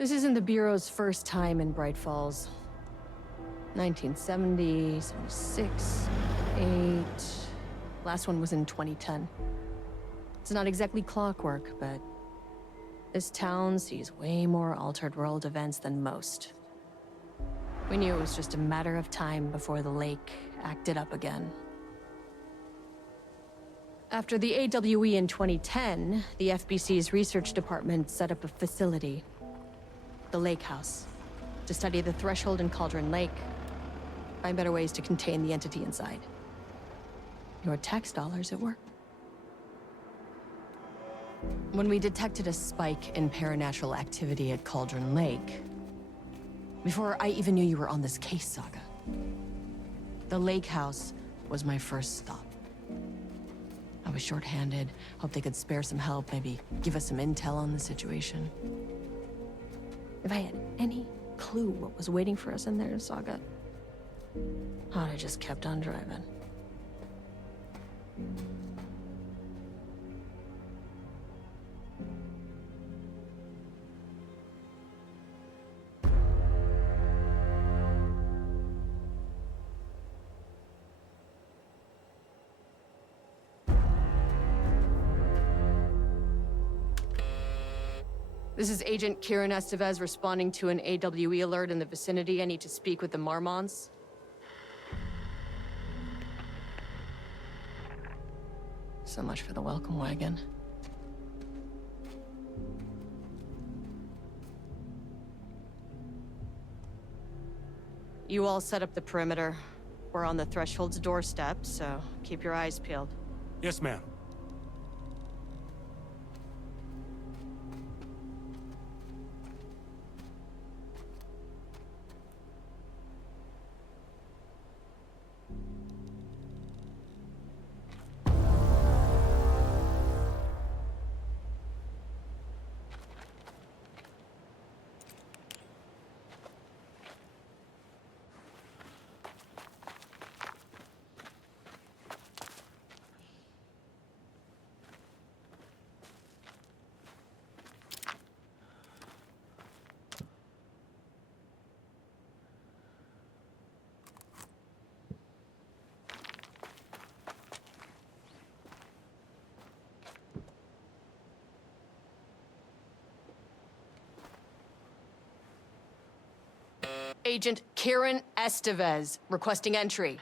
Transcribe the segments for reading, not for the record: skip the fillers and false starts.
This isn't the Bureau's first time in Bright Falls. 1970, 76, 8... Last one was in 2010. It's not exactly clockwork, but this town sees way more altered world events than most. We knew it was just a matter of time before the lake acted up again. After the AWE in 2010, the FBC's research department set up a facility, the Lake House, to study the threshold in Cauldron Lake, find better ways to contain the entity inside. Your tax dollars at work. When we detected a spike in paranatural activity at Cauldron Lake, before I even knew you were on this case, Saga, the Lake House was my first stop. I was short-handed, hoped they could spare some help, maybe give us some intel on the situation. If I had any clue what was waiting for us in there, Saga, I'd have just kept on driving. This is Agent Kieran Estevez responding to an AWE alert in the vicinity. I need to speak with the Marmons. So much for the welcome wagon. You all set up the perimeter. We're on the threshold's doorstep, so keep your eyes peeled. Yes, ma'am. Agent Kieran Estevez, requesting entry.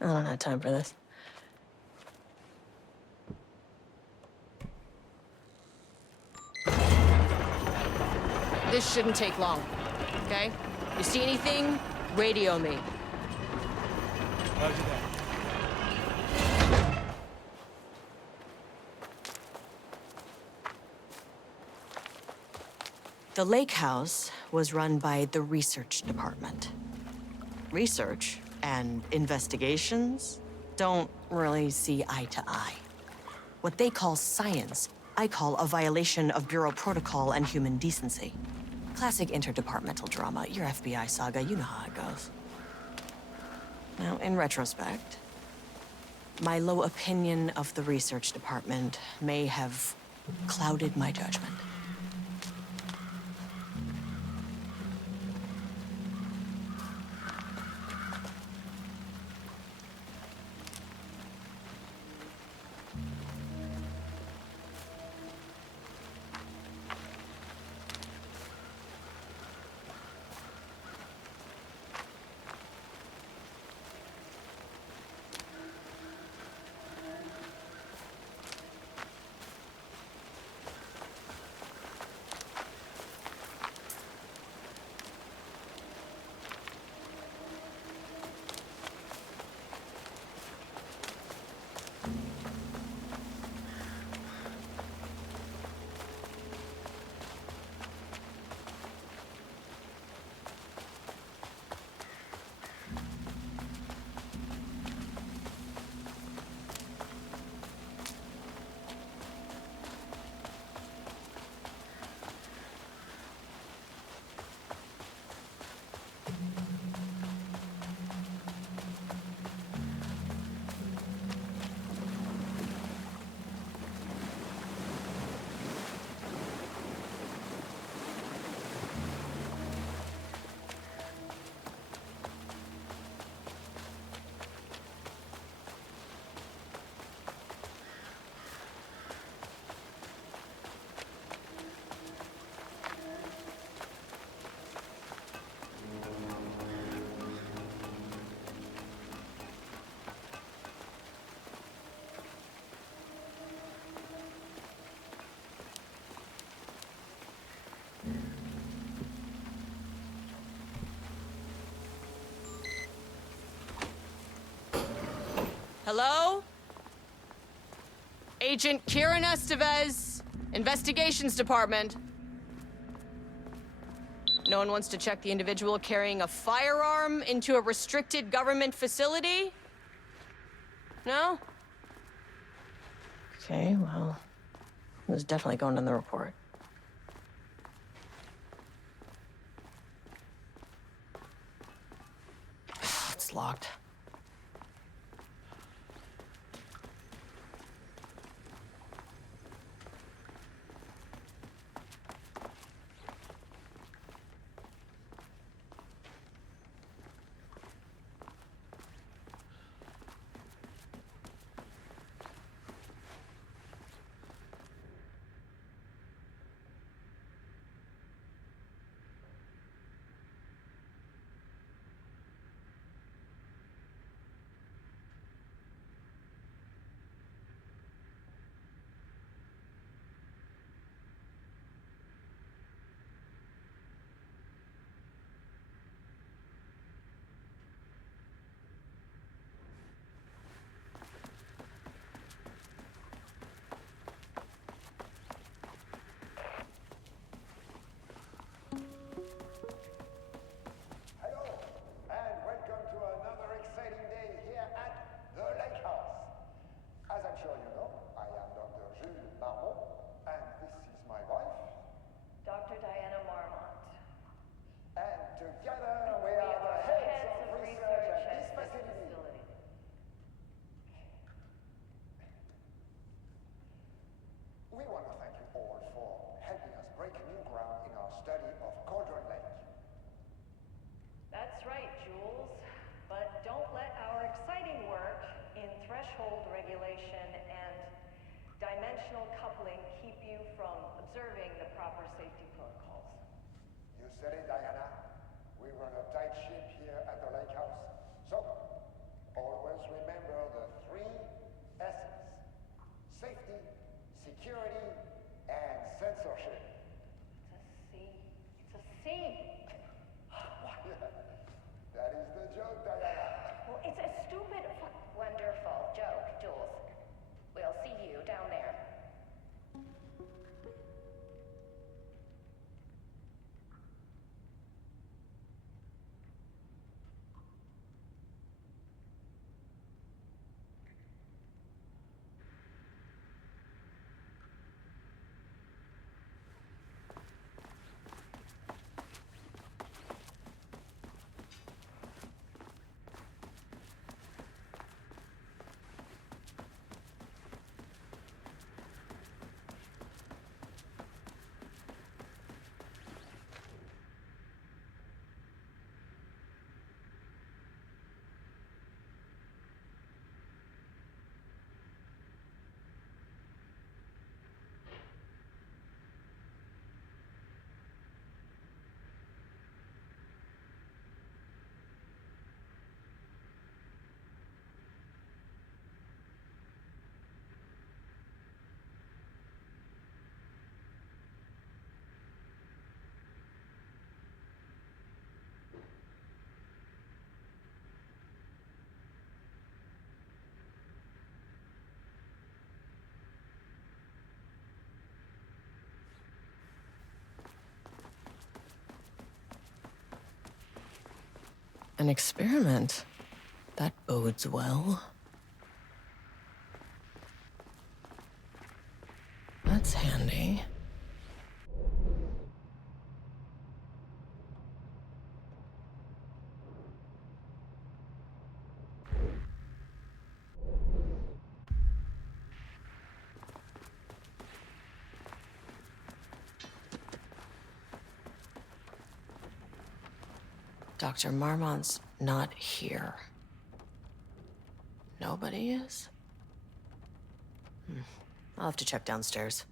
I don't have time for this. This shouldn't take long, okay? You see anything, radio me. Roger that. The Lake House was run by the research department. Research and investigations don't really see eye to eye. What they call science, I call a violation of Bureau protocol and human decency. Classic interdepartmental drama. Your FBI saga, you know how it goes. Now, in retrospect, my low opinion of the research department may have clouded my judgment. Hello? Agent Kieran Estevez, Investigations Department. No one wants to check the individual carrying a firearm into a restricted government facility? No? Okay, well, it was definitely going in the report. It's locked. An experiment. That bodes well. That's handy. Dr. Marmont's not here. Nobody is? I'll have to check downstairs.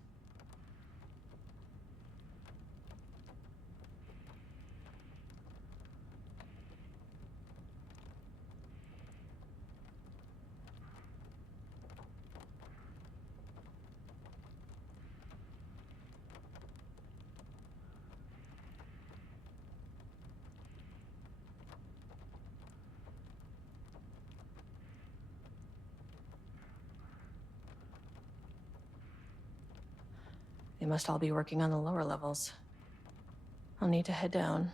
They must all be working on the lower levels. I'll need to head down.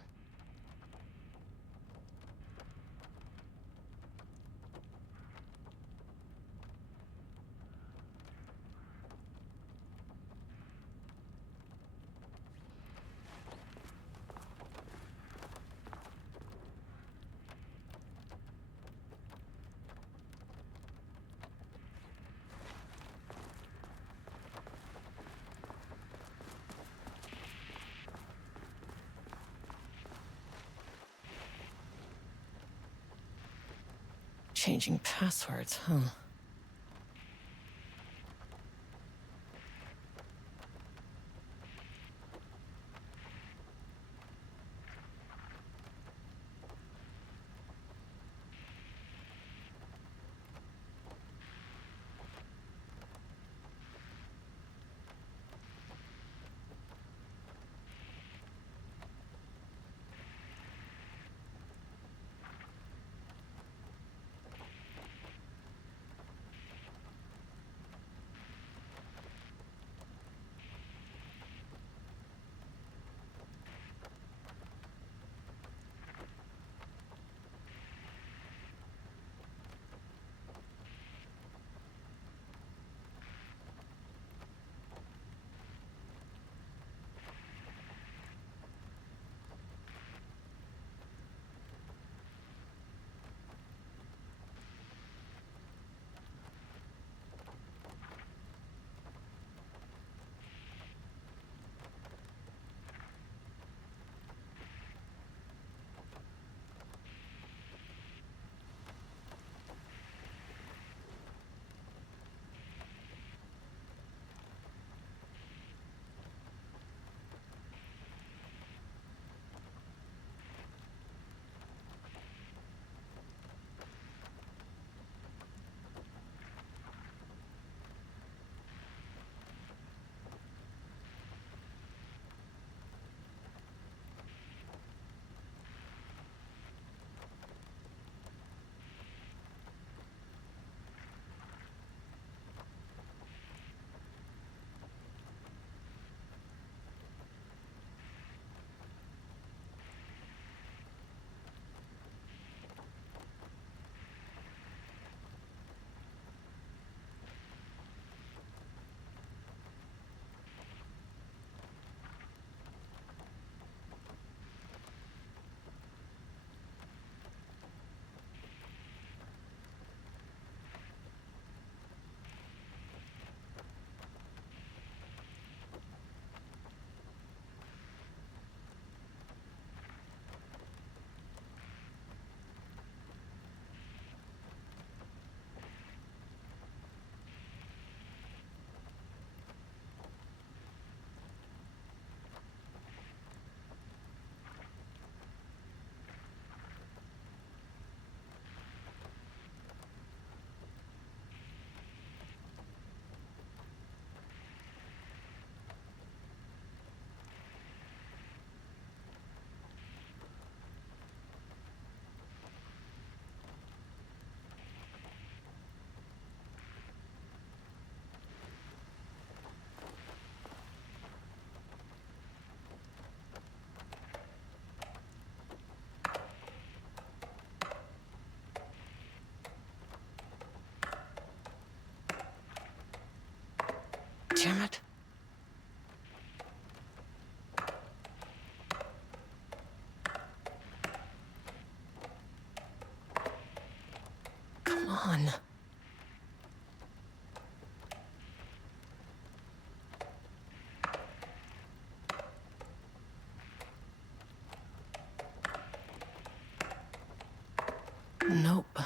Changing passwords, huh? Damn it. Come on. Nope.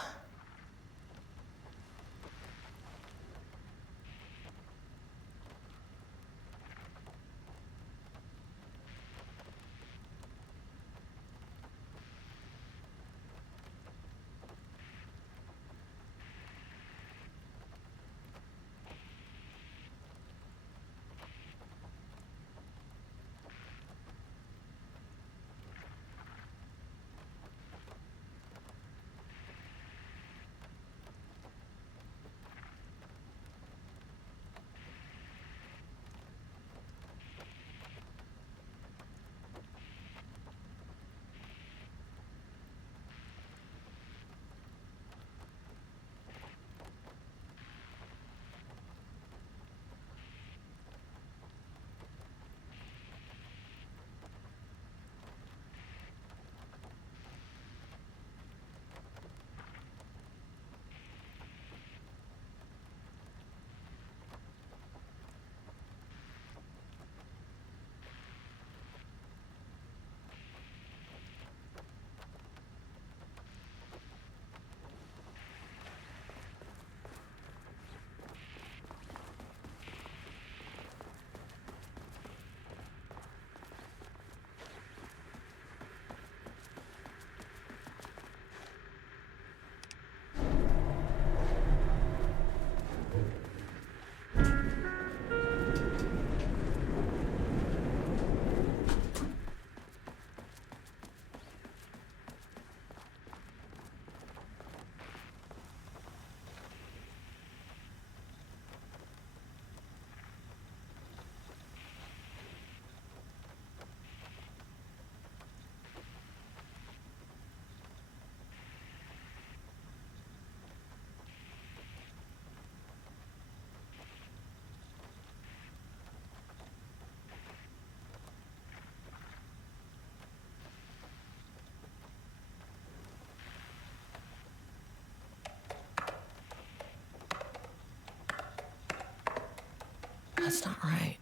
That's not right.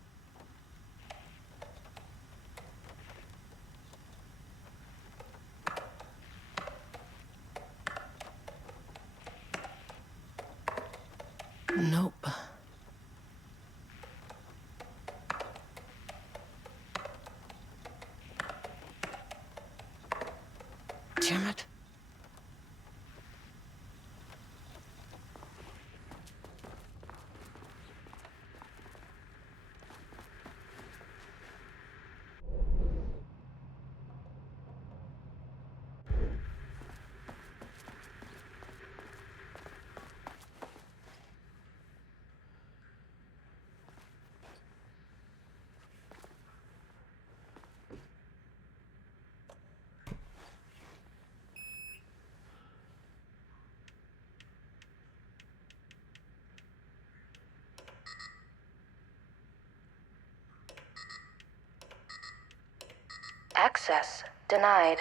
Nope. Damn it. Access denied.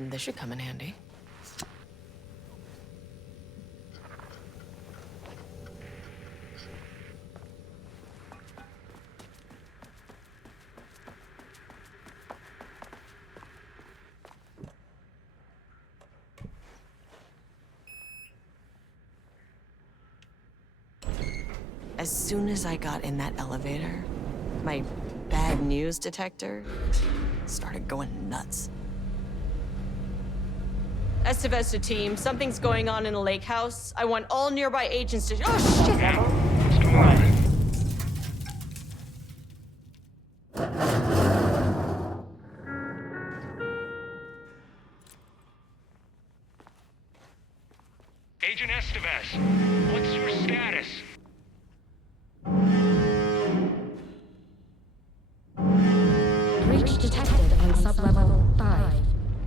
This should come in handy. As soon as I got in that elevator, my bad news detector started going nuts. Estevez to team, something's going on in the lake house. I want all nearby agents to— oh, shit! What's going on? Agent Estevez, what's your status? Breach detected on sublevel 5.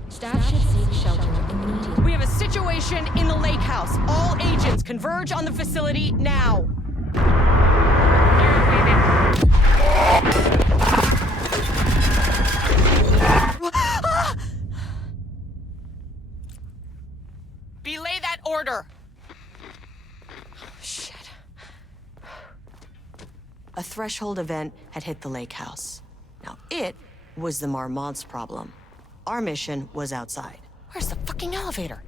Staff should seek shelter immediately. We have a situation in the lake house. All agents converge on the facility now. Belay that order. Shit. A threshold event had hit the lake house. Now, it was the Marmont's problem. Our mission was outside. Where's the fucking elevator?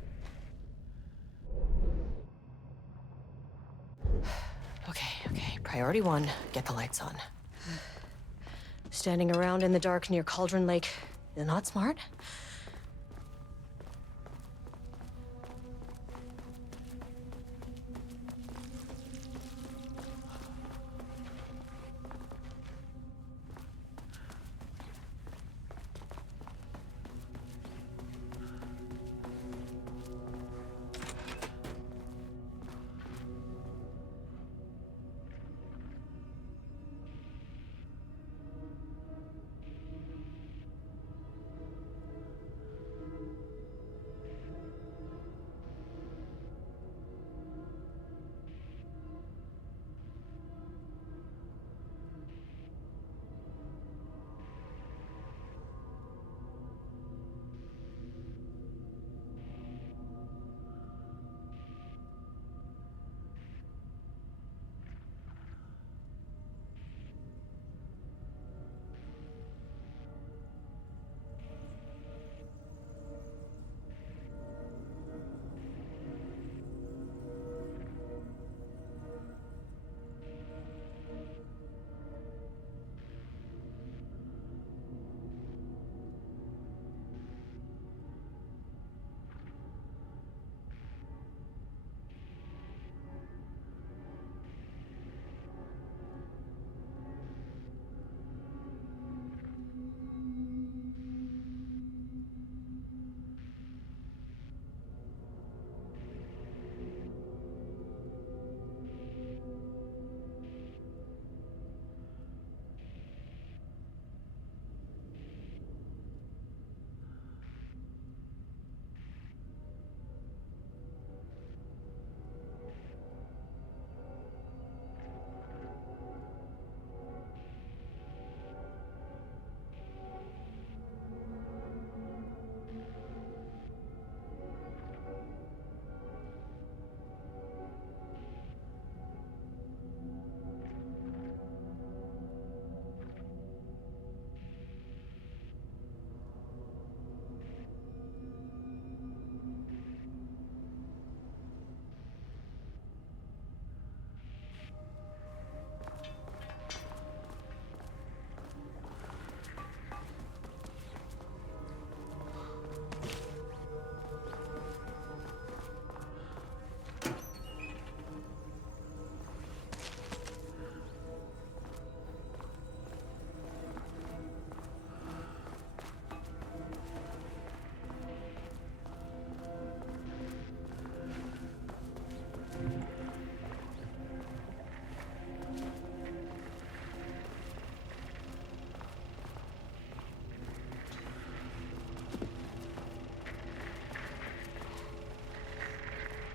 Okay. Priority 1, get the lights on. Standing around in the dark near Cauldron Lake is not smart.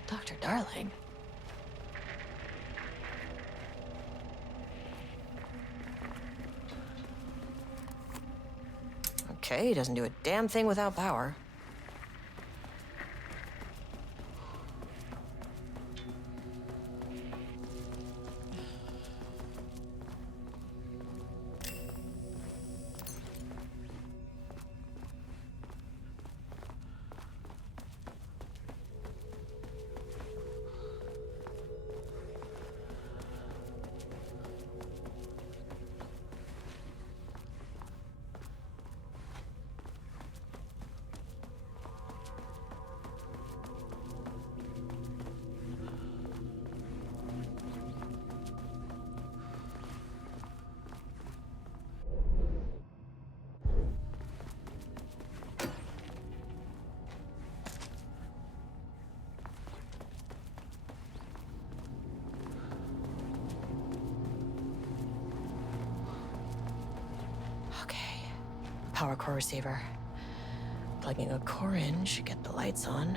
Dr. Darling. Okay, he doesn't do a damn thing without power. power core receiver. Plugging a core in should get the lights on.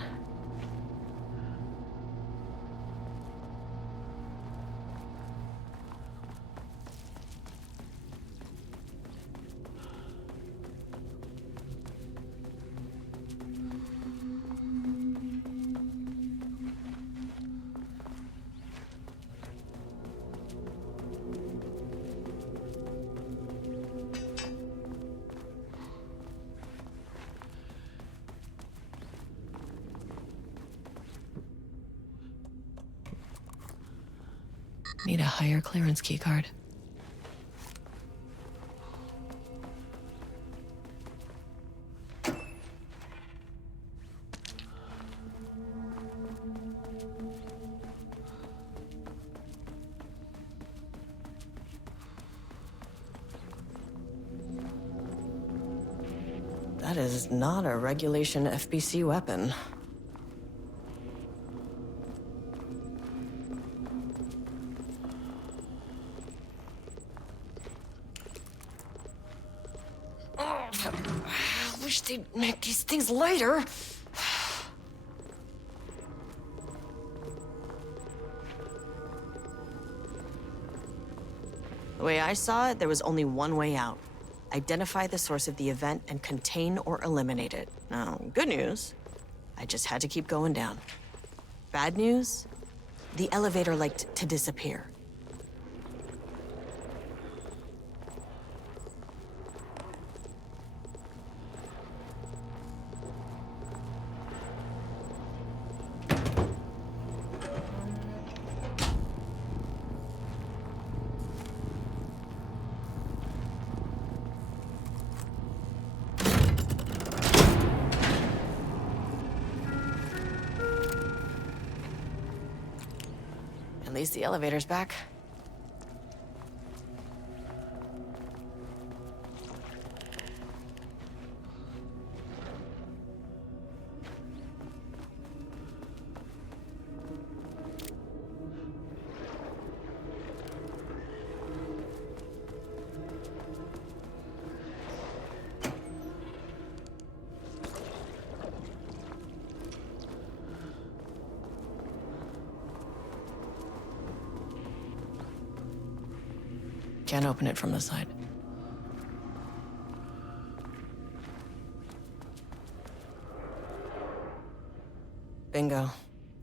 Need a higher clearance keycard. That is not a regulation FBC weapon. I wish they'd make these things lighter. The way I saw it, there was only one way out. Identify the source of the event and contain or eliminate it. Now, good news, I just had to keep going down. Bad news, the elevator liked to disappear. At least the elevator's back. Can't open it from the side. Bingo.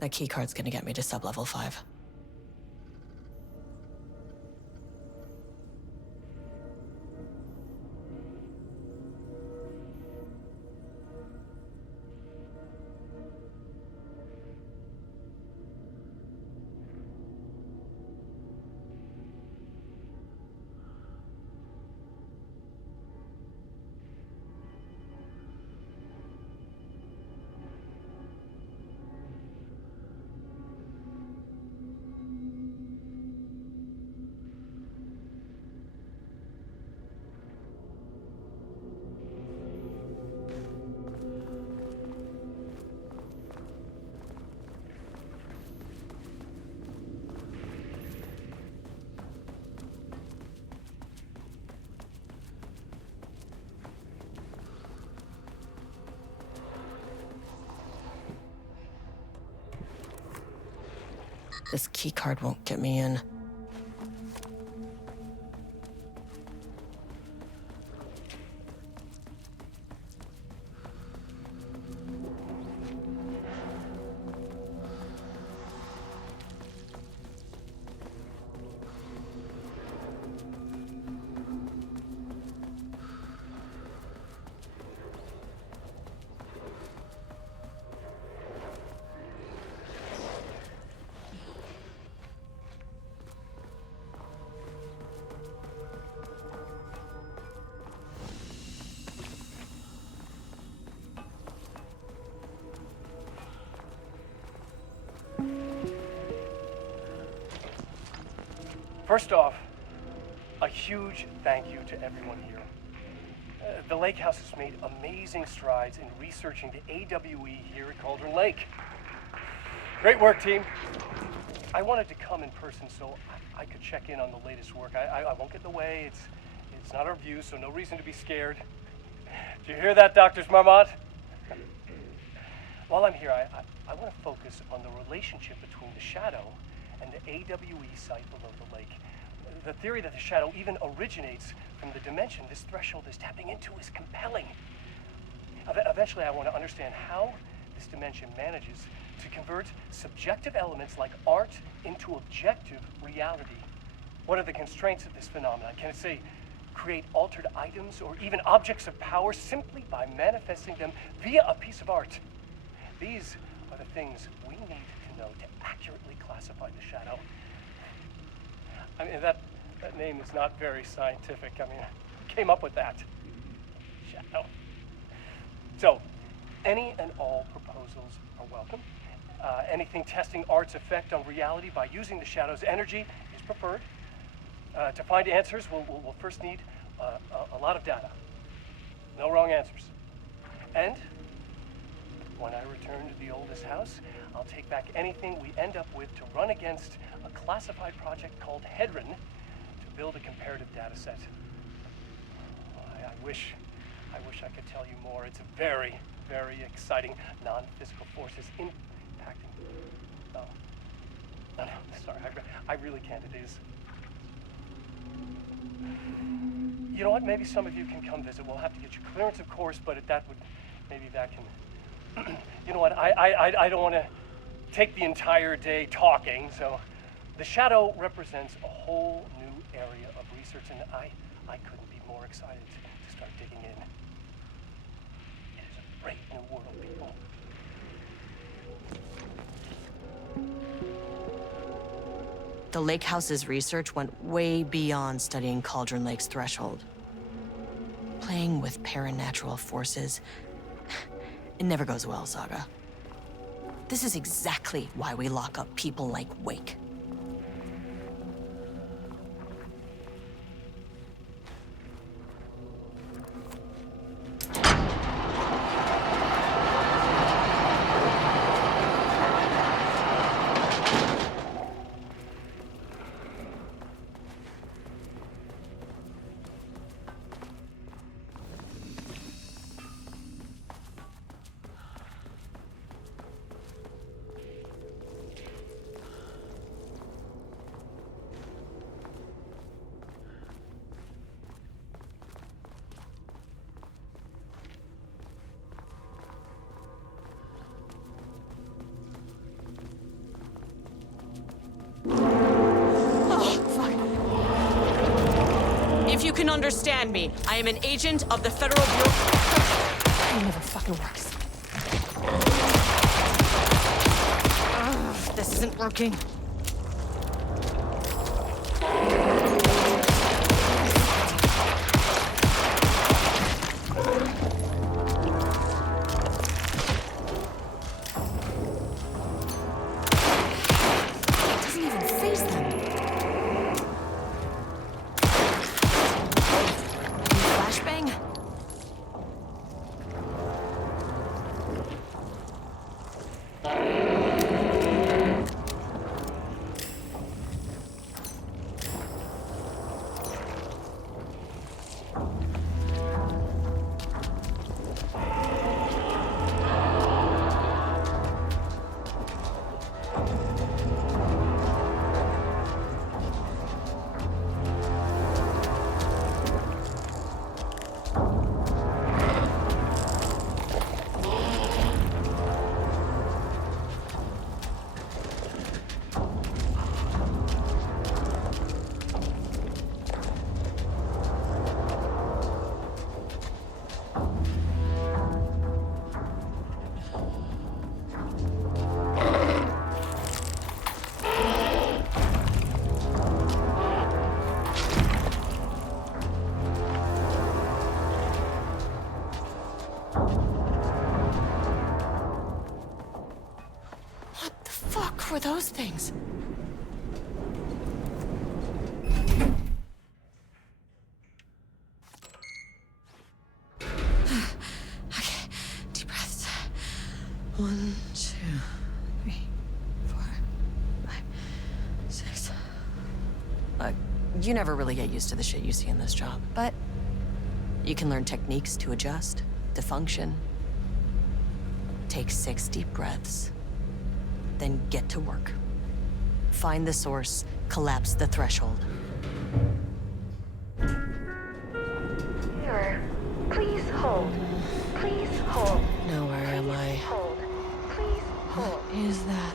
That keycard's gonna get me to sub-level 5. This keycard won't get me in. First off, a huge thank you to everyone here. The Lake House has made amazing strides in researching the AWE here at Cauldron Lake. Great work, team. I wanted to come in person so I could check in on the latest work. I won't get in the way. It's not our view, so no reason to be scared. Do you hear that, Dr. Marmot? While I'm here, I want to focus on the relationship between the shadow and the AWE site below the lake. The theory that the shadow even originates from the dimension this threshold is tapping into is compelling. Eventually, I want to understand how this dimension manages to convert subjective elements like art into objective reality. What are the constraints of this phenomenon? Can it, say, create altered items or even objects of power simply by manifesting them via a piece of art? These are the things we need to know to accurately classify the shadow. I mean, that name is not very scientific. I mean, who came up with that? Shadow. So, any and all proposals are welcome. Anything testing art's effect on reality by using the shadow's energy is preferred. To find answers, we'll first need a lot of data. No wrong answers. And when I return to the oldest house, I'll take back anything we end up with to run against a classified project called Hedron to build a comparative data set. I wish I could tell you more. It's very, very exciting. Non-physical forces impacting. Oh. No, sorry, I really can't. It is. You know what? Maybe some of you can come visit. We'll have to get you clearance, of course, but maybe that can. You know what? I don't want to take the entire day talking. So, the shadow represents a whole new area of research, and I couldn't be more excited to start digging in. It is a great new world, people. The Lake House's research went way beyond studying Cauldron Lake's threshold. Playing with paranatural forces, it never goes well, Saga. This is exactly why we lock up people like Wake. If you can understand me, I am an agent of the Federal Bureau. It never fucking works. Ugh, this isn't working. It doesn't even face them. Flashbang? Were those things? Okay, deep breaths. 1, 2, 3, 4, 5, 6. You never really get used to the shit you see in this job, but you can learn techniques to adjust to function. Take 6 deep breaths, then get to work. Find the source, collapse the threshold. Sir, please hold. Please hold. Now where am I? Hold. Please hold. What is that?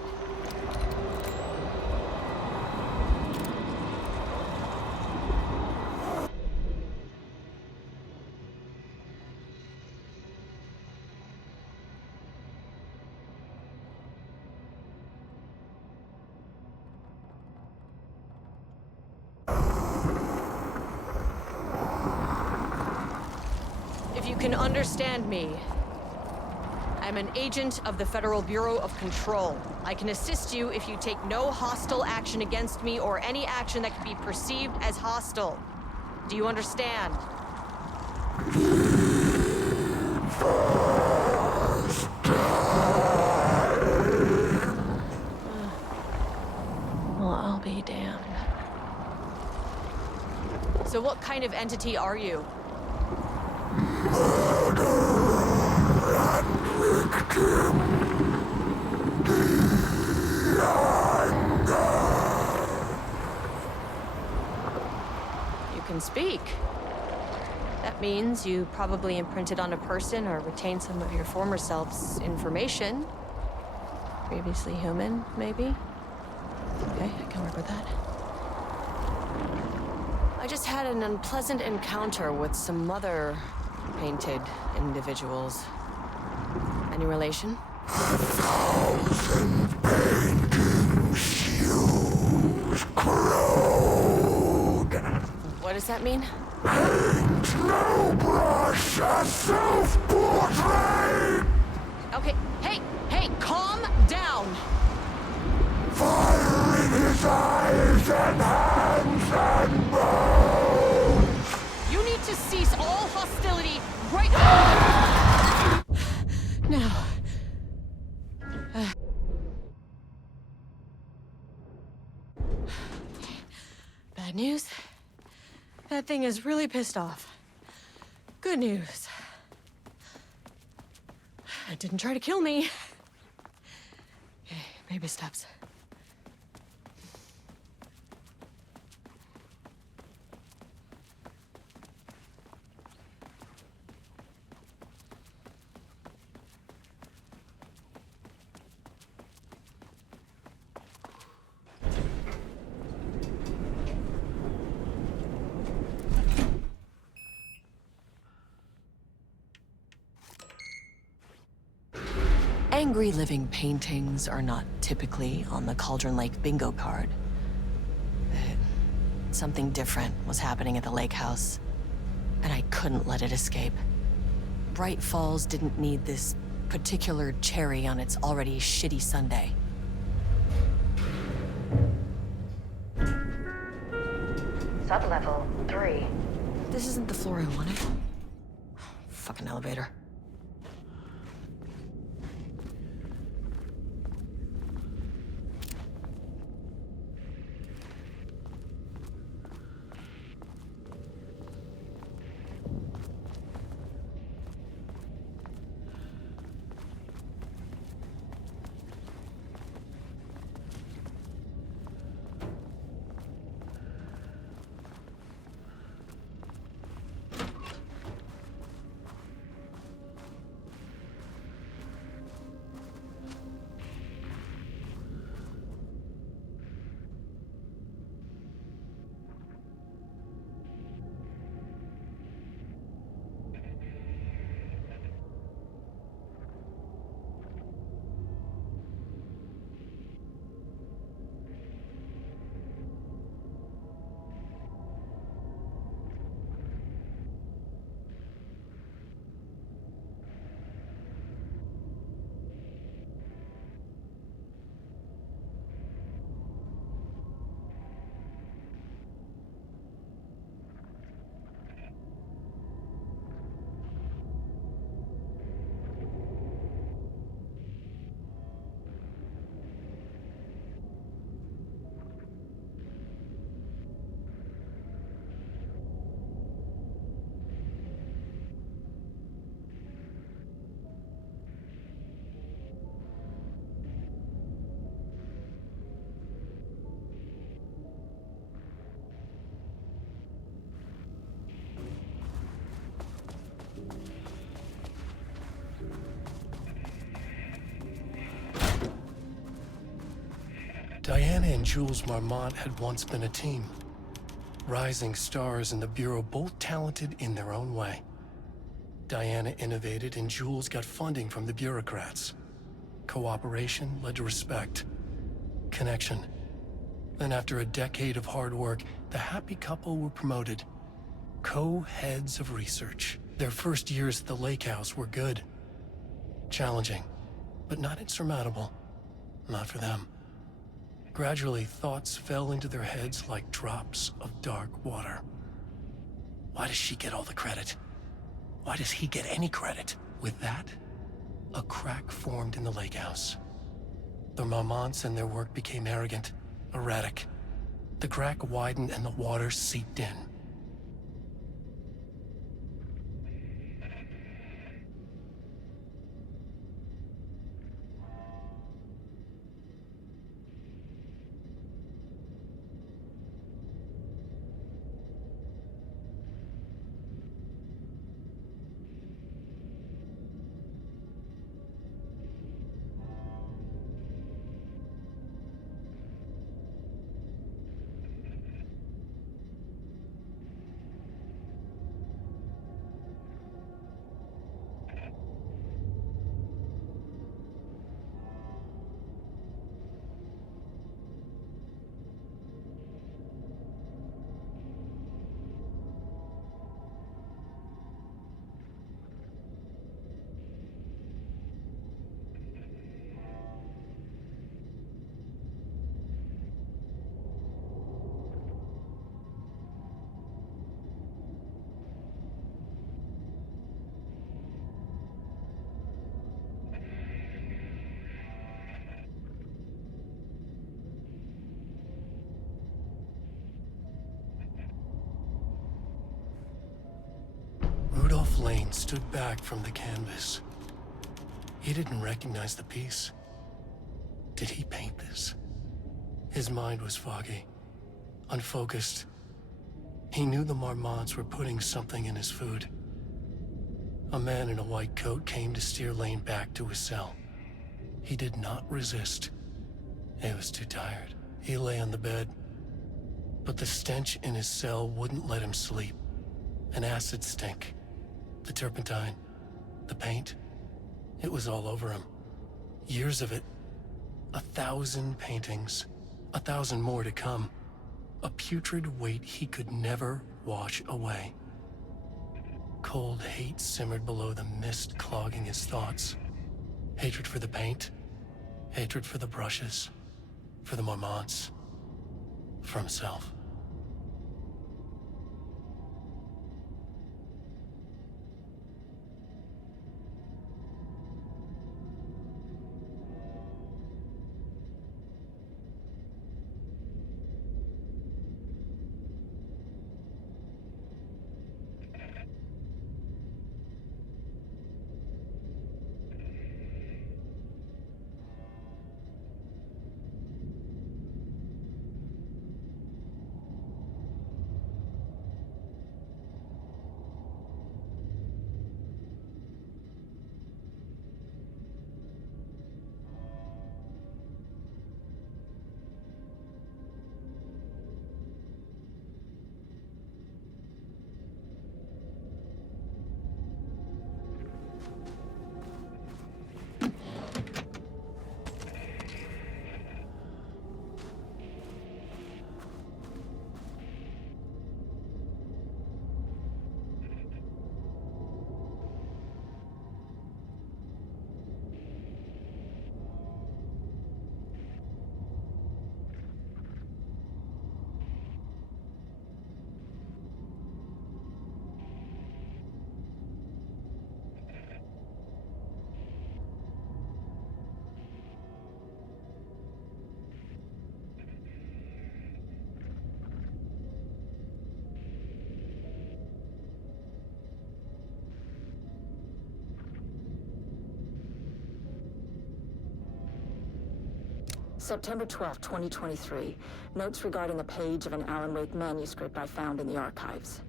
If you can understand me, I'm an agent of the Federal Bureau of Control. I can assist you if you take no hostile action against me or any action that can be perceived as hostile. Do you understand? Well, I'll be damned. So what kind of entity are you? You can speak. That means you probably imprinted on a person or retained some of your former self's information. Previously human, maybe? Okay, I can work with that. I just had an unpleasant encounter with some other painted individuals. Any relation? 1,000 painting shoes crowed. What does that mean? Paint no brush, a self-portrait. Okay, hey, calm down. Fire in his eyes and hands and bones. You need to cease all hostility right now. Bad news. That thing is really pissed off. Good news. It didn't try to kill me. Okay, baby steps. Angry living paintings are not typically on the Cauldron Lake bingo card. But something different was happening at the lake house, and I couldn't let it escape. Bright Falls didn't need this particular cherry on its already shitty sundae. Sublevel 3. This isn't the floor I wanted. Fucking elevator. Diana and Jules Marmont had once been a team. Rising stars in the Bureau, both talented in their own way. Diana innovated and Jules got funding from the bureaucrats. Cooperation led to respect. Connection. Then after a decade of hard work, the happy couple were promoted. Co-heads of research. Their first years at the lake house were good. Challenging, but not insurmountable. Not for them. Gradually, thoughts fell into their heads like drops of dark water. Why does she get all the credit? Why does he get any credit? With that, a crack formed in the lake house. The Marmonts and their work became arrogant, erratic. The crack widened and the water seeped in. Lane stood back from the canvas. He didn't recognize the piece. Did he paint this? His mind was foggy, unfocused. He knew the Marmonts were putting something in his food. A man in a white coat came to steer Lane back to his cell. He did not resist. He was too tired. He lay on the bed, but the stench in his cell wouldn't let him sleep. An acid stink. The turpentine, the paint, it was all over him. Years of it. 1,000 paintings, 1,000 more to come. A putrid weight he could never wash away. Cold hate simmered below the mist clogging his thoughts. Hatred for the paint, hatred for the brushes, for the Marmonts, for himself. September 12, 2023. Notes regarding a page of an Alan Wake manuscript I found in the archives.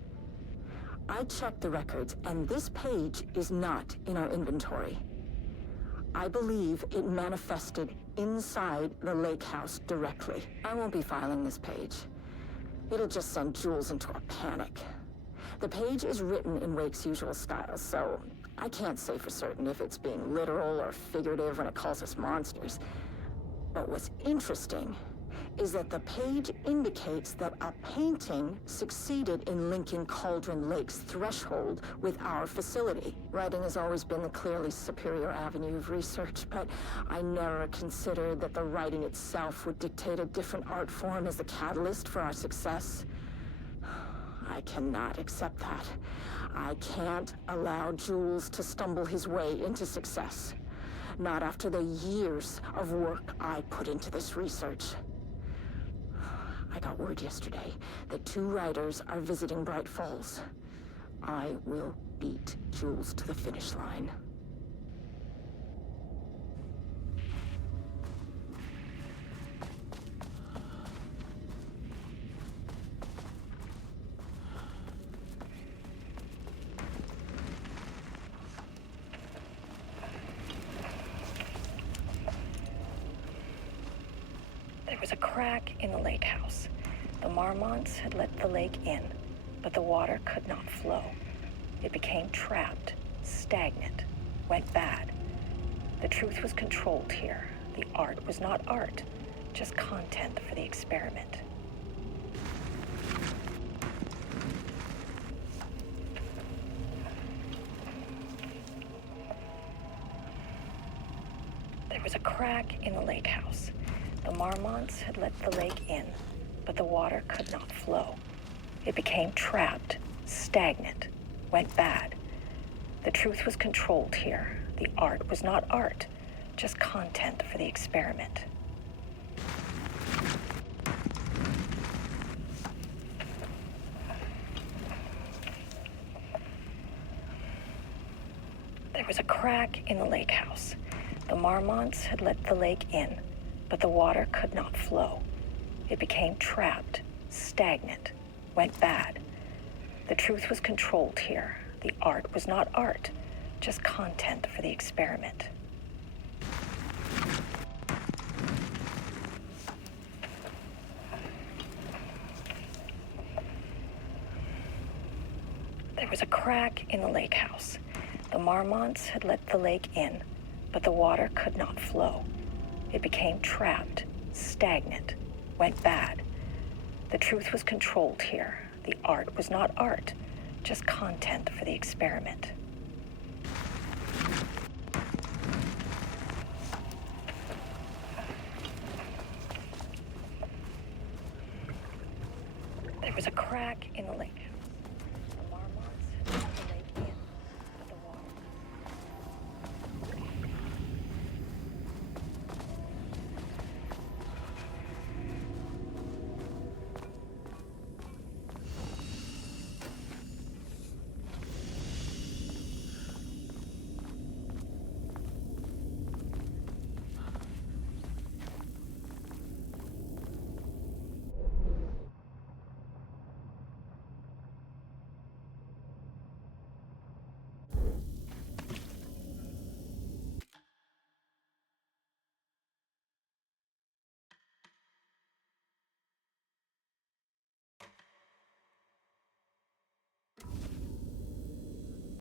I checked the records, and this page is not in our inventory. I believe it manifested inside the lake house directly. I won't be filing this page. It'll just send Jules into a panic. The page is written in Wake's usual style, so I can't say for certain if it's being literal or figurative when it calls us monsters. But what's interesting is that the page indicates that a painting succeeded in linking Cauldron Lake's threshold with our facility. Writing has always been the clearly superior avenue of research, but I never considered that the writing itself would dictate a different art form as the catalyst for our success. I cannot accept that. I can't allow Jules to stumble his way into success. Not after the years of work I put into this research. I got word yesterday that 2 writers are visiting Bright Falls. I will beat Jules to the finish line. There was a crack in the lake house. The Marmonts had let the lake in, but the water could not flow. It became trapped, stagnant, went bad. The truth was controlled here. The art was not art, just content for the experiment. There was a crack in the lake house. The Marmonts had let the lake in, but the water could not flow. It became trapped, stagnant, went bad. The truth was controlled here. The art was not art, just content for the experiment. There was a crack in the lake house. The Marmonts had let the lake in, but the water could not flow. It became trapped, stagnant, went bad. The truth was controlled here. The art was not art, just content for the experiment. There was a crack in the lake house. The Marmonts had let the lake in, but the water could not flow. It became trapped, stagnant, went bad. The truth was controlled here. The art was not art, just content for the experiment. There was a crack in the lake.